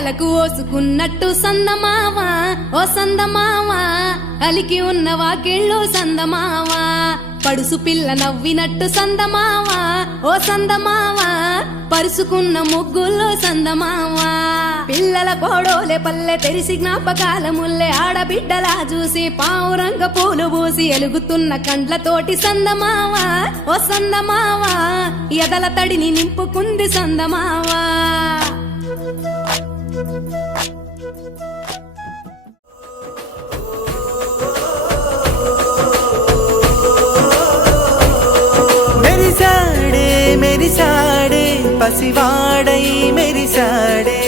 తలకు ఓసుకున్నట్టు సందమావా ఓ సందమావా అలికి ఉన్న వాకిళ్ళు సందమావా పడుసు పిల్ల నవ్వినట్టు సందమావా ఓ సందమావా పరుసుకున్న ముగ్గుల్లో సందమావా పిల్లల కోడోలే పల్లె తెరిసి జ్ఞాపకాల ముల్లె ఆడబిడ్డలా చూసి పావురంగ పూలు పూసి ఎలుగుతున్న కండ్లతోటి సందమావా ఓ సందమావా ఎదల తడిని నింపుకుంది సందమావా మెరిసాడే పసివాడై మెరిసాడే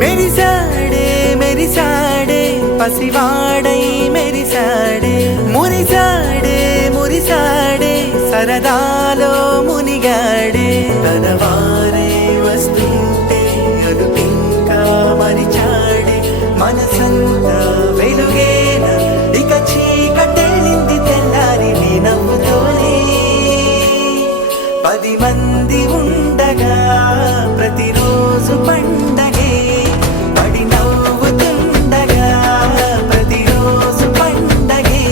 మెరిసాడే మెరిసాడే పసివాడై మెరిసాడే మురిసాడే మురిసాడే సరదాలో మునిగాడే తనవారే వస్తుంటే అదుపింకా మరిచాడే మనసంతా వెలుగేన ఇక చీకటెళ్ళింది తెల్లారి నీ నవ్వుతోనే 10 మంది ఉండగా ప్రతిరోజు పండగే పడి నవ్వుతుండగా ప్రతిరోజు పండగే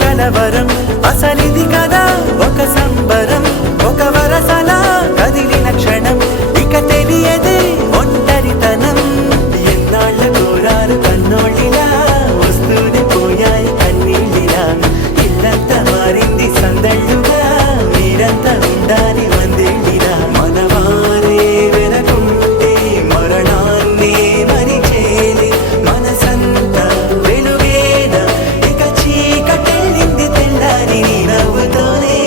కలవరం అసలిది కదా ఒక సంబరం ఒక వరసలా కదిలిన క్షణం ఇక తెలియదే ఒంటరితనం ఎన్నాళ్ళ కోరారు కన్నోళ్ళిలా వస్తూనే పోయాయి కన్నీళ్ళిలా ఇల్లంతా మారింది సందళ్ళుగా మీరంతా ఉండాలి వందేళ్ళిలా మనవారే వెనకుంటే మరణాన్నే మరిచేలే మనసంతా వెలుగేన ఇక చీకటెళ్ళింది తెల్లారి నీ నవ్వుతోనే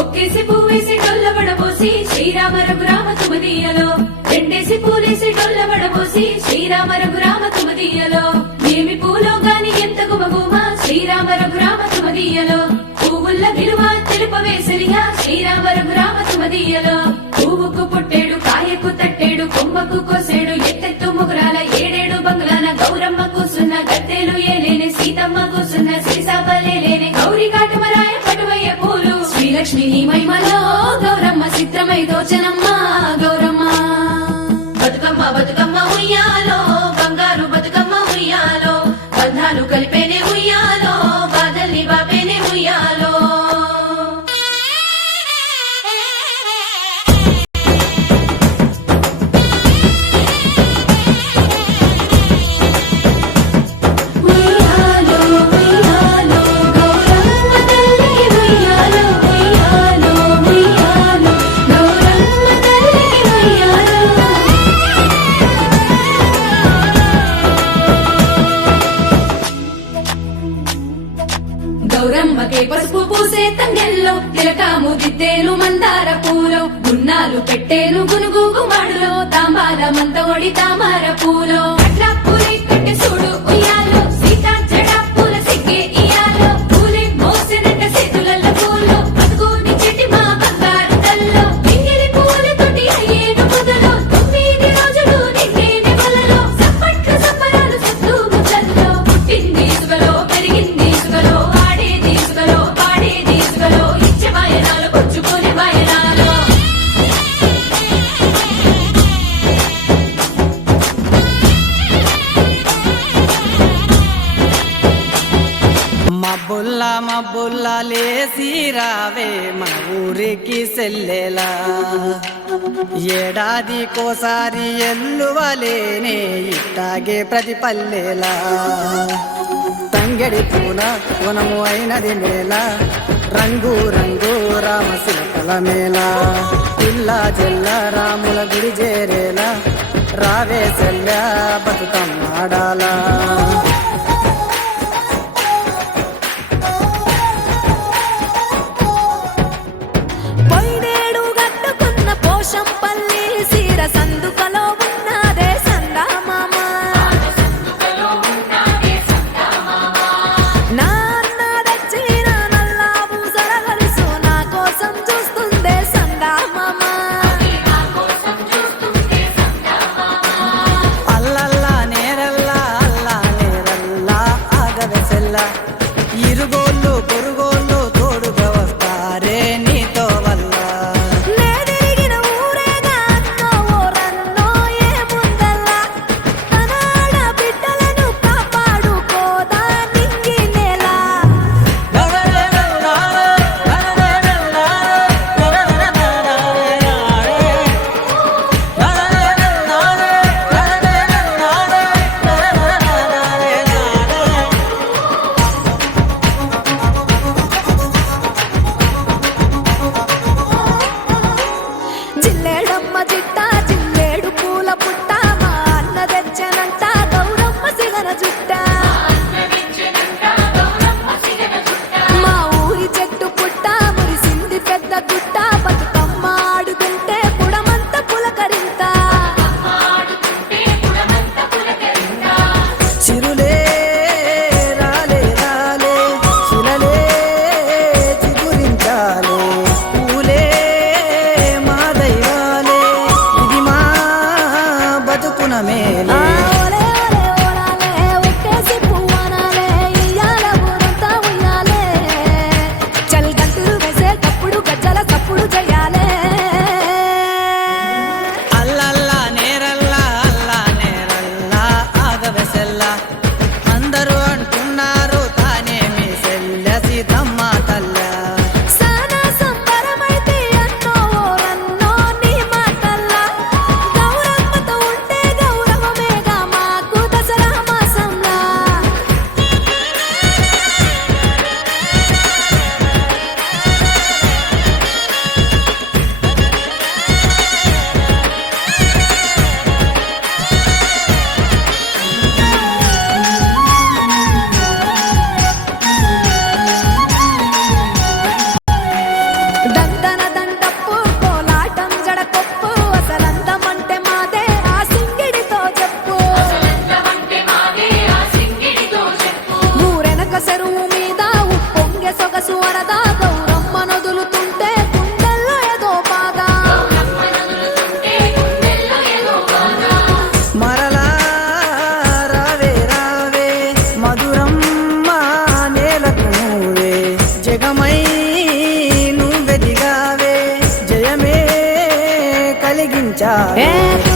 ఒక్కేసి పువ్వేసి డొల్లబడబోసి శ్రీరామ రఘురామ తుమదీయలో రెండేసి పూలేసి డొల్లబడబోసి శ్రీరామ రఘురామ తుమదీయలో ఏమి పూలో గాని ఎంత గుమగుమ శ్రీరామ రఘురామ తుమదీయలో పువ్వుల్ల విలువ తెలుపవేసలిగా శ్రీరామ రఘురామ తుమదీయలో పువ్వుకు పుట్టేడు కాయకు తట్టేడు కొమ్మకు కోసేడు ఎత్తెత్తు ముగురాల ఏడేడు బంగ్లాన గౌరమ్మ కూసున్న గద్దెలు ఏలేని సీతమ్మ కూసున్న సిరిసాపలేని గౌరీ కాటమరాయ పటువయ్య పూలు శ్రీలక్ష్మి నీ మహిమలో గౌరమ్మ చిత్రమై దోచనమ్మ గౌరమ్మ బతుకమ్మ బతుకమ్మ ఉయ్యాలో బంగారు బతుకమ్మ ఉయ్యాలో బంధాలు కలిపేనే ఉయ్యాలో బాధల్ని బాపేనే ఉయ్యాలో గౌరమ్మకే పసుపు పూసే తంగెల్లో తిలకాము దిద్దేను మందార పూలో గున్నాలు పెట్టేను గునుగు గుమ్మడిలో తాంబాల మంత ఒడి తామర పూలో అట్లా పూలే కట్టె చూడు ఉయ్యాలో సీతా జడా పూల సిగ్గే ఇయాలో పూలే మోసినట్ట చేతులలో పూలో బతుకుని చెట్టి మా బంగారు తల్లో ఎంగిలి పూలతోటి అయ్యేను మొదలో 9 రోజులు నిన్నేనే వలలో సప్పట్లు సప్పరాలు సత్తు ముద్దల్లో పుట్టింది మబ్బుల్లా లేసి రావే మన ఊరికి సెల్లెలా ఏడాదికోసారి ఎల్లువలేనే ఇట్టాగే ప్రతి పల్లెలా తంగడి పూల వనము అయినది మేళ రంగు రంగు రామశిల్కల మేళ పిల్ల జల్ల రాముల గుడి చేరేలా రావే సెల్ల బతుకమ్మాడాలా పోయినేడు గట్టుకున్న పోషంపల్లి సీర సందుకలో ఉన్నదే సందామామ నా అన్న దచ్చిన నల్లా పూసల గలుసు నా కోసం చూస్తుందే సందామామ అల్లల్లా నేరల్లా అల్లా నేరల్లా ఆగవే సెల్ల ఇరుగోళ్ళు పొరుగోళ్ళు తోడుగా వస్తారే నీతో వల్ల నేదిరిగిన ఊరేగా అన్నో ఓరన్నో ఏముందల్లా తనాడ బిడ్డలను కాపాడుకోదా నింగి నేల జిల్లేడమ్మ జిట్ట జిల్లేడు పూల పుట్ట మా అన్న తెచ్చనంట గౌరమ్మ సిగన జుట్ట మా ఊరి చెట్టు పుట్ట మురిసింది పెద్ద గుట్ట బతుకమ్మ ఆడుతుంటే పుడమంత పులకరింత చిరులే రాలే రాలే శిలలే చిగురించాలే పూలే మా దైవాలే ఇది మా బతుకున మేలే ఓలే ఓలే ఓలాలే ఉక్కేసి పువ్వనాలే ఇయ్యాల ఊరంతా ఉయ్యాలే చల్ గంతులు వేసేటప్పుడు గజ్జల సప్పుడు చేయాలే అల్లల్లా నేరల్లా అల్లా నేరల్లా ఆగవెసెల్లా అందరూ అంటున్నారు తానే మీ సెల్ల సీతమ్మ తల్ల సానా సంబరమైతే అన్నో ఓరన్నో నీ మాటల్లా గౌరమ్మతో ఉంటే గౌరవమేగా మాకు దసరా మాసంలా దండన దండప్పు కోలాటం జడకొప్పు అసలందమంటే మాదే ఆ సింగిడితో చెప్పు ఊరెనక చెరువు మీద ఉప్పొంగె సొగసు అనదా గౌరమ్మ నొదులుతుంటే గుండెల్లో ఏదో బాగా మరలా రావే రావే మధురమ్మ నేలకు నువ్వే జగమై నువ్వెదిగావే జయమే కలిగించావే ఏ